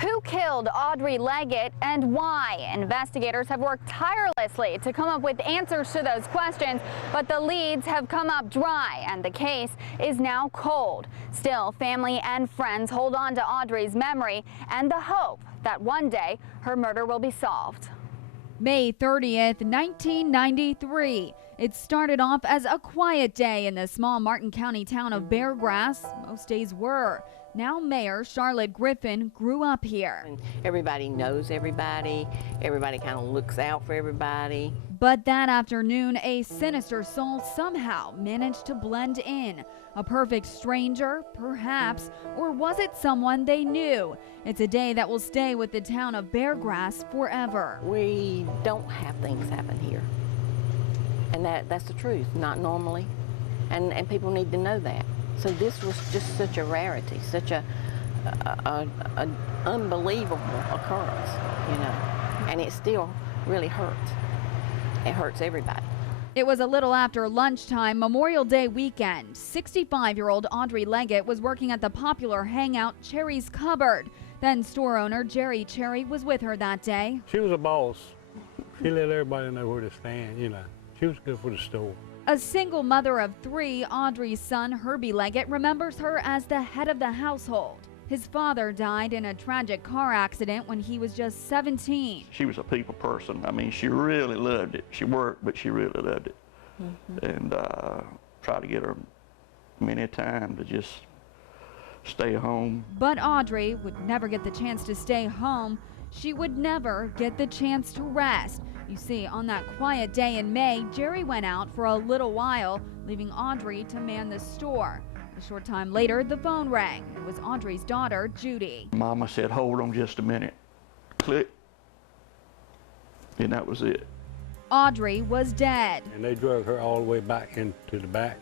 Who killed Audrey Leggett and why? Investigators have worked tirelessly to come up with answers to those questions, but the leads have come up dry and the case is now cold. Still, family and friends hold on to Audrey's memory and the hope that one day her murder will be solved. May 30th, 1993. It started off as a quiet day in the small Martin County town of Beargrass. Most days were. Now Mayor Charlotte Griffin grew up here. Everybody knows everybody. Everybody kind of looks out for everybody. But that afternoon, a sinister soul somehow managed to blend in. A perfect stranger, perhaps, or was it someone they knew? It's a day that will stay with the town of Beargrass forever. We don't have things happen here. And that's the truth, not normally. And people need to know that. So this was just such a rarity, such an unbelievable occurrence, you know, and it still really hurts. It hurts everybody. It was a little after lunchtime, Memorial Day weekend. 65-year-old Audrey Leggett was working at the popular hangout Cherry's Cupboard. Then store owner Jerry Cherry was with her that day. She was a boss. She let everybody know where to stand, you know. She was good for the store. A single mother of three, Audrey's son, Herbie Leggett, remembers her as the head of the household. His father died in a tragic car accident when he was just 17. She was a people person. I mean, she really loved it. She worked, but she really loved it. And tried to get her many times to just stay home. But Audrey would never get the chance to stay home. She would never get the chance to rest. You see, on that quiet day in May, Jerry went out for a little while, leaving Audrey to man the store. A short time later, the phone rang. It was Audrey's daughter, Judy. Mama said, "Hold on just a minute." Click. And that was it. Audrey was dead. And they drug her all the way back into the back.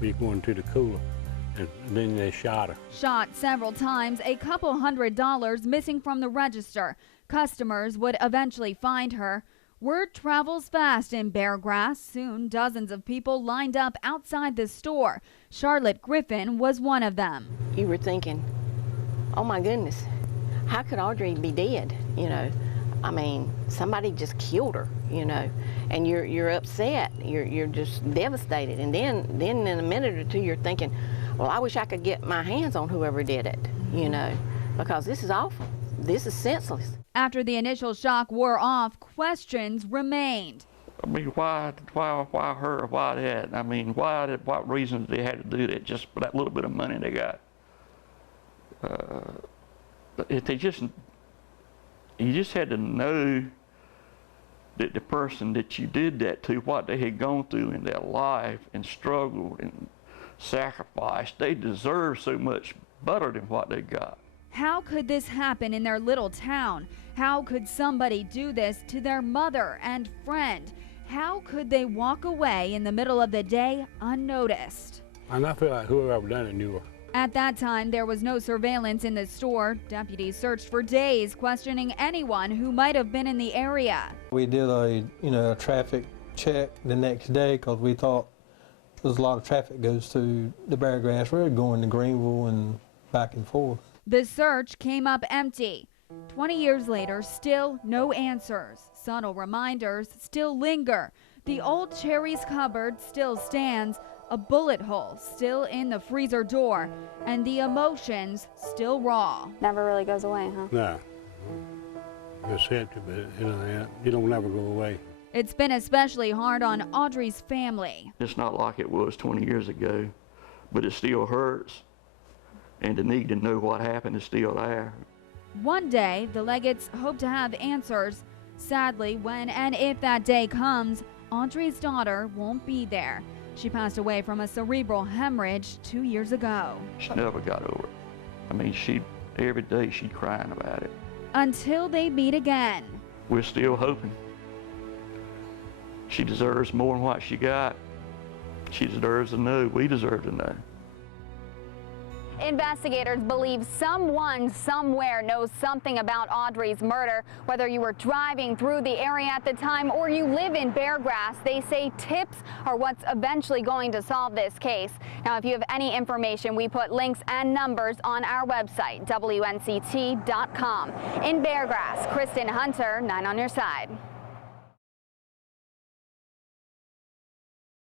We going to the cooler, and then they shot her. Shot several times, a couple $100 missing from the register. Customers would eventually find her. Word travels fast in Beargrass. Soon, dozens of people lined up outside the store. Charlotte Griffin was one of them. You were thinking, oh my goodness, how could Audrey be dead? You know, I mean, somebody just killed her, you know, and you're upset. You're just devastated. And then in a minute or two, you're thinking, well, I wish I could get my hands on whoever did it, you know, because this is awful. This is senseless. After the initial shock wore off, questions remained. I mean, why her? Why that? I mean, what reasons they had to do that just for that little bit of money they got? You just had to know that the person that you did that to, what they had gone through in their life and struggled and sacrificed, they deserve so much better than what they got. How could this happen in their little town? How could somebody do this to their mother and friend? How could they walk away in the middle of the day unnoticed? And I feel like whoever done it knew her. At that time, there was no surveillance in the store. Deputies searched for days, questioning anyone who might have been in the area. We did a traffic check the next day because we thought there's a lot of traffic goes through the Beargrass Road going to Greenville and back and forth. The search came up empty. 20 years later, still no answers. Subtle reminders still linger. The old Cherry's Cupboard still stands, a bullet hole still in the freezer door, and the emotions still raw. Never really goes away, huh? No. It's empty, but it don't never go away. It's been especially hard on Audrey's family. It's not like it was 20 years ago, but it still hurts. And the need to know what happened is still there. One day, the Leggetts hope to have answers. Sadly, when and if that day comes, Audrey's daughter won't be there. She passed away from a cerebral hemorrhage 2 years ago. She never got over it. I mean, every day she'd crying about it. Until they meet again. We're still hoping. She deserves more than what she got. She deserves to know. We deserve to know. Investigators believe someone somewhere knows something about Audrey's murder. Whether you were driving through the area at the time or you live in Beargrass, they say tips are what's eventually going to solve this case. Now, if you have any information, we put links and numbers on our website, WNCT.com. In Beargrass, Kristen Hunter, 9 on your side.